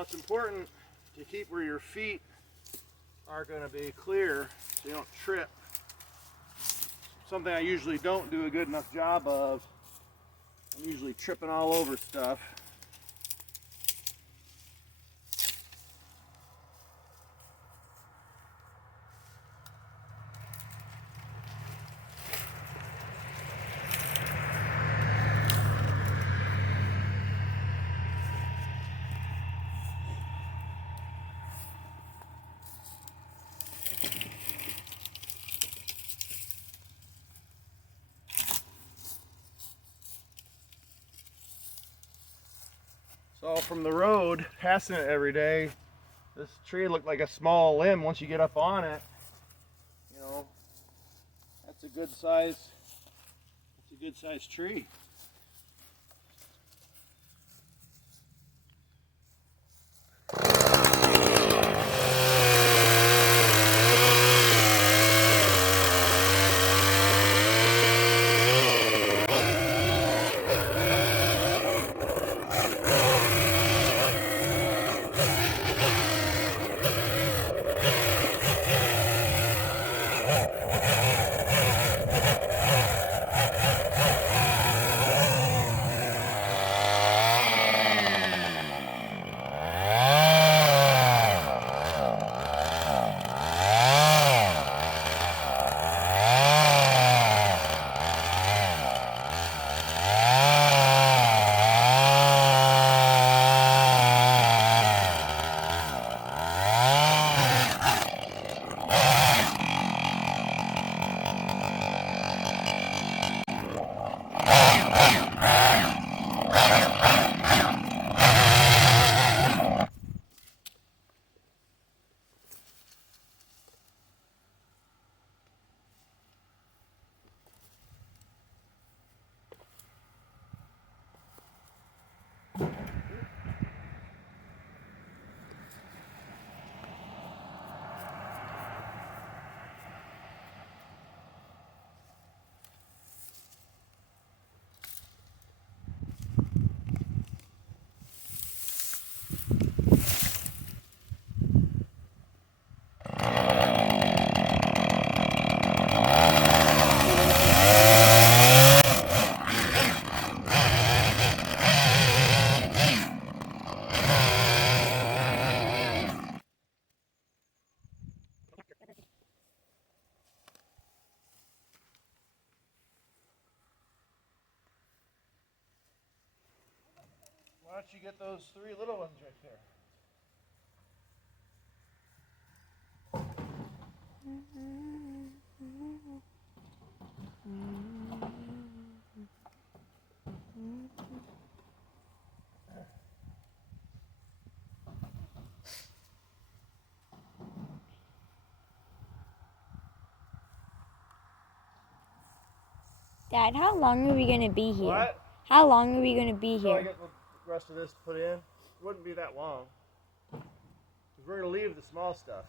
Now it's important to keep where your feet are going to be clear so you don't trip. Something I usually don't do a good enough job of. I'm usually tripping all over stuff. So from the road, passing it every day, this tree looked like a small limb. Once you get up on it, you know, that's a good size tree. Why don't you get those 3 little ones right there? Dad, how long are we going to be here? What? How long are we going to be Until I here? get the rest of this put in. It wouldn't be that long. Because we're going to leave the small stuff.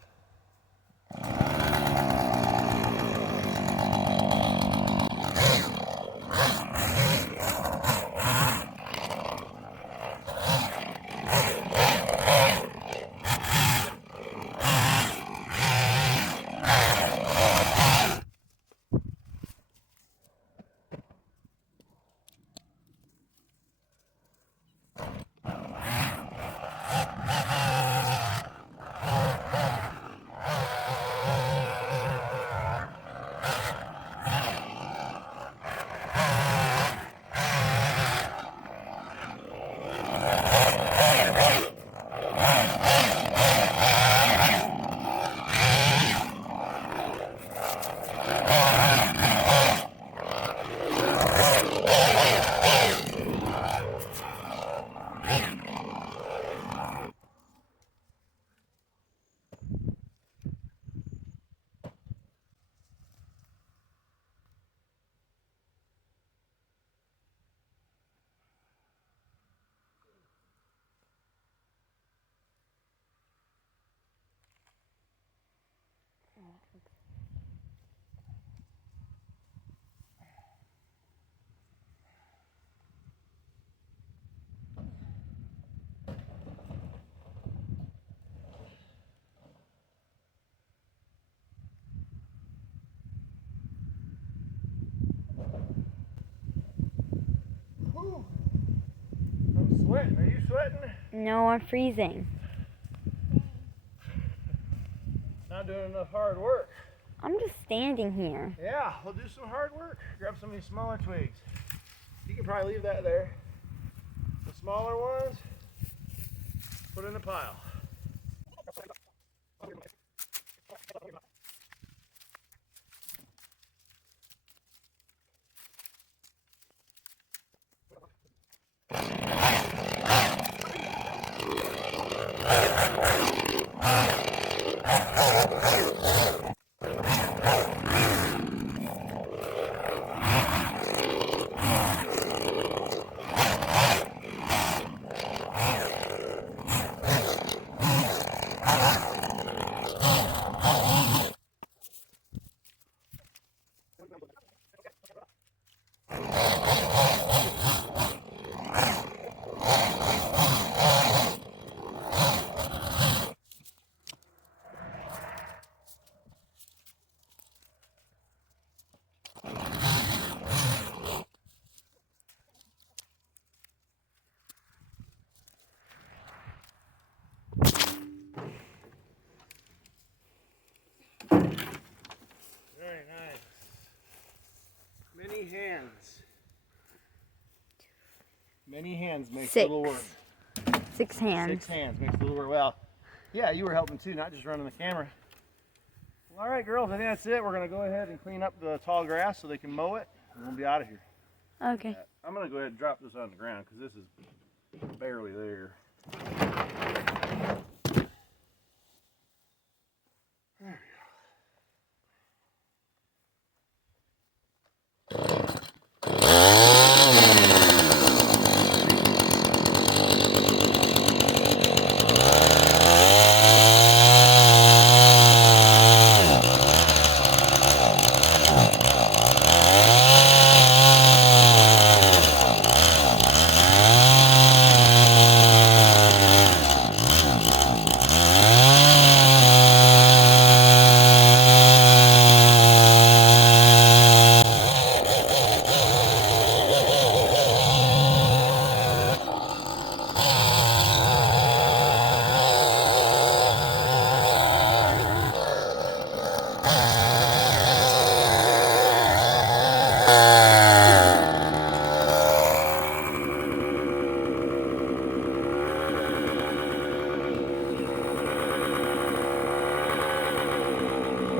sweating. Are you sweating? No, I'm freezing. Not doing enough hard work. I'm just standing here. Yeah, we'll do some hard work. Grab some of these smaller twigs. You can probably leave that there. The smaller ones, put in the pile. Very nice. Many hands. Many hands makes little work. 6 hands. 6 hands makes little work. Well, yeah, you were helping too, not just running the camera. Well, all right, girls, I think that's it. We're going to go ahead and clean up the tall grass so they can mow it, and we'll be out of here. Okay. I'm going to go ahead and drop this on the ground because this is barely there.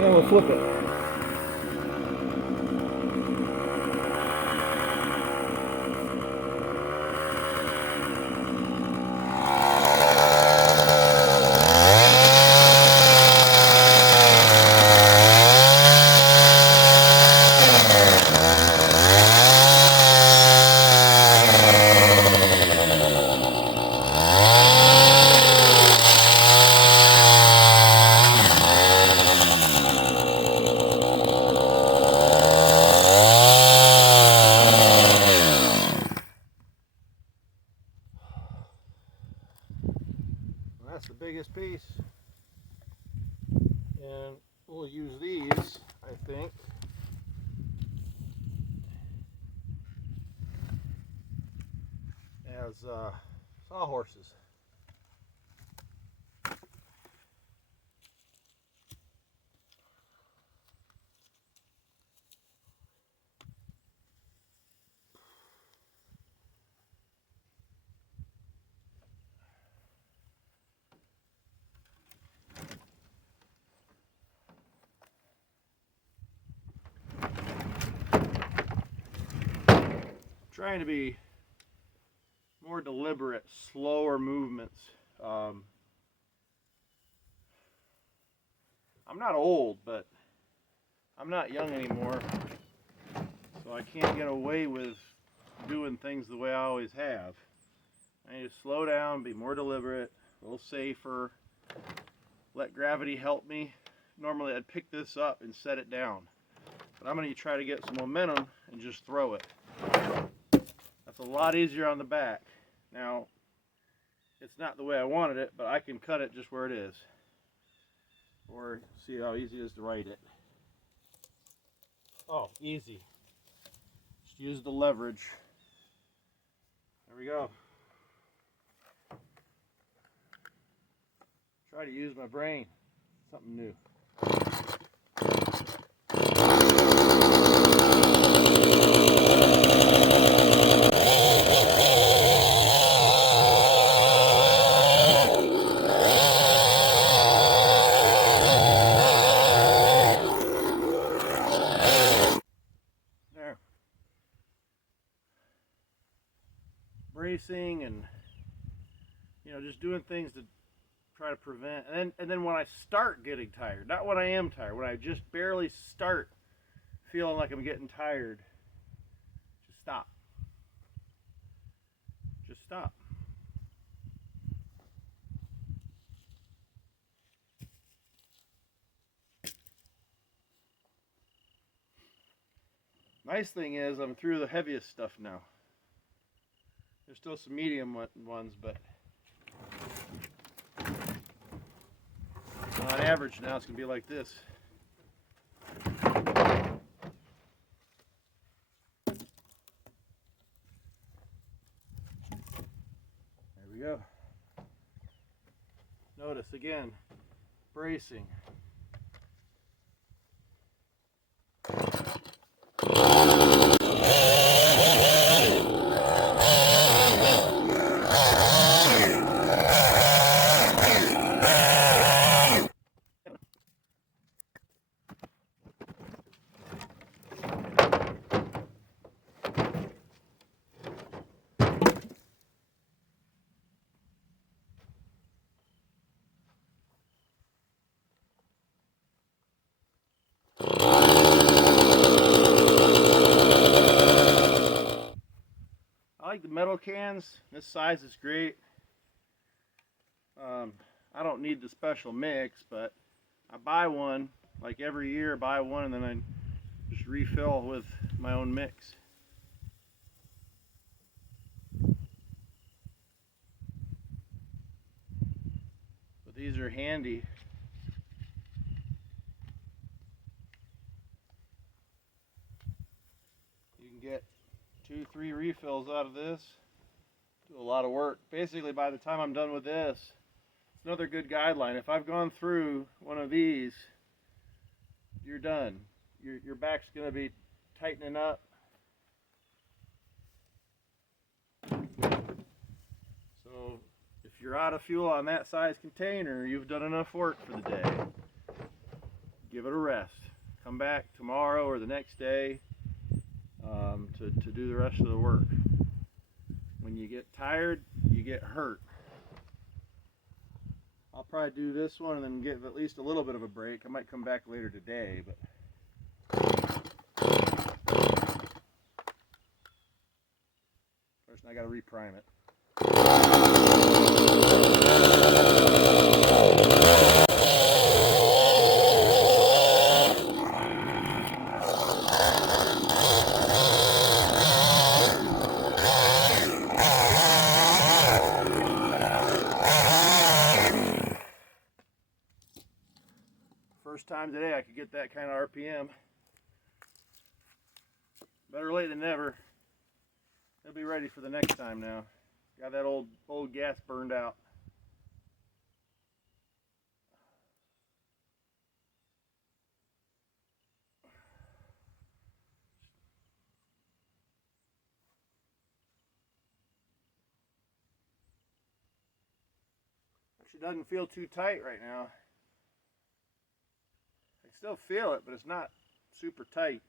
And we'll flip it. That's the biggest piece, and we'll use these, I think, as sawhorses. Trying to be more deliberate, slower movements. I'm not old, but I'm not young anymore, so I can't get away with doing things the way I always have. I need to slow down, be more deliberate, a little safer, let gravity help me. Normally I'd pick this up and set it down, but I'm going to try to get some momentum and just throw it. That's a lot easier on the back. Now, it's not the way I wanted it, but I can cut it just where it is. Or see how easy it is to right it. Oh, easy. Just use the leverage. There we go. Try to use my brain. Something new. There. Bracing and, you know, just doing things to try to prevent, and then when I start getting tired, not when I am tired, when I just barely start feeling like I'm getting tired, just stop. Just stop. Nice thing is I'm through the heaviest stuff now. There's still some medium ones, but on average now it's going to be like this. There we go. Notice again, bracing. I like the metal cans. This size is great. I don't need the special mix, but I buy one like every year. I buy one and then I just refill with my own mix. But these are handy. You can get 2-3 refills out of this. Do a lot of work. Basically, by the time I'm done with this, it's another good guideline. If I've gone through one of these, you're done. Your back's going to be tightening up. So if you're out of fuel on that size container, you've done enough work for the day. Give it a rest. Come back tomorrow or the next day to do the rest of the work. When you get tired, you get hurt. I'll probably do this one and then give at least a little bit of a break. I might come back later today, but first I got to reprime it. First time today I could get that kind of RPM. Better late than never. It'll be ready for the next time now. Got that old gas burned out. Actually doesn't feel too tight right now. I still feel it, but it's not super tight.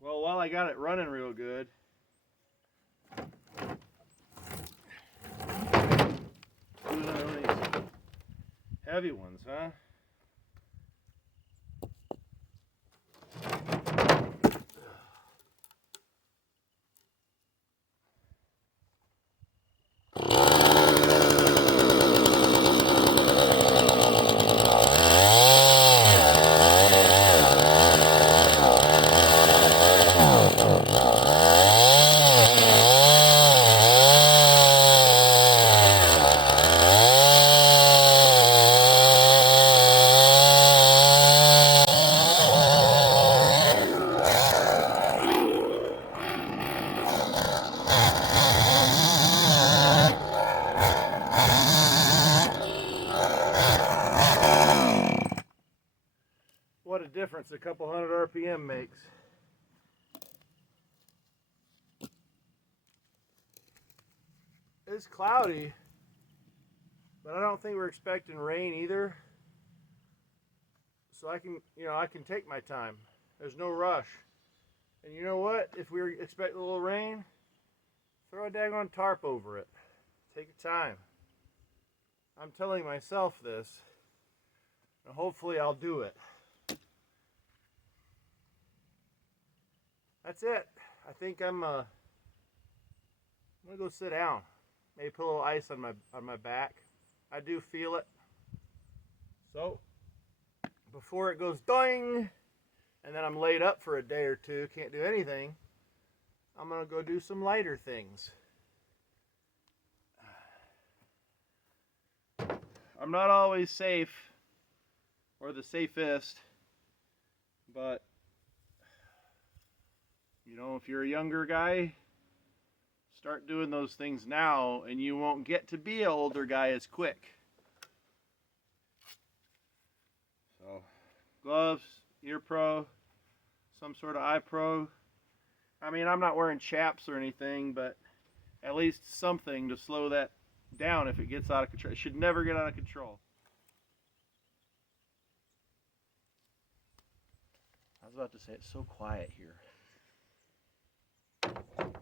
Well, while I got it running real good, doing one of these heavy ones, huh? difference a couple hundred RPM makes. It's cloudy, but I don't think we're expecting rain either. So I can take my time. There's no rush. And you know what? If we expect a little rain, throw a daggone tarp over it. Take your time. I'm telling myself this, and hopefully I'll do it. That's it. I think I'm gonna go sit down. Maybe put a little ice on my back. I do feel it. So before it goes doing, and then I'm laid up for a day or two, can't do anything, I'm gonna go do some lighter things. I'm not always safe or the safest, but you know, if you're a younger guy, start doing those things now and you won't get to be an older guy as quick. So, gloves, ear pro, some sort of eye pro. I mean, I'm not wearing chaps or anything, but at least something to slow that down if it gets out of control. It should never get out of control. I was about to say, it's so quiet here. But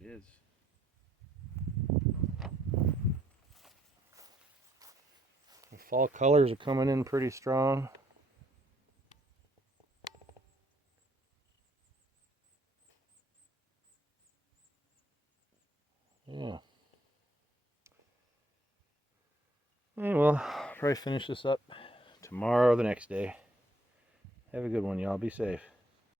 it is. The fall colors are coming in pretty strong. Yeah. Hey, well, probably finish this up tomorrow or the next day. Have a good one, y'all. Be safe.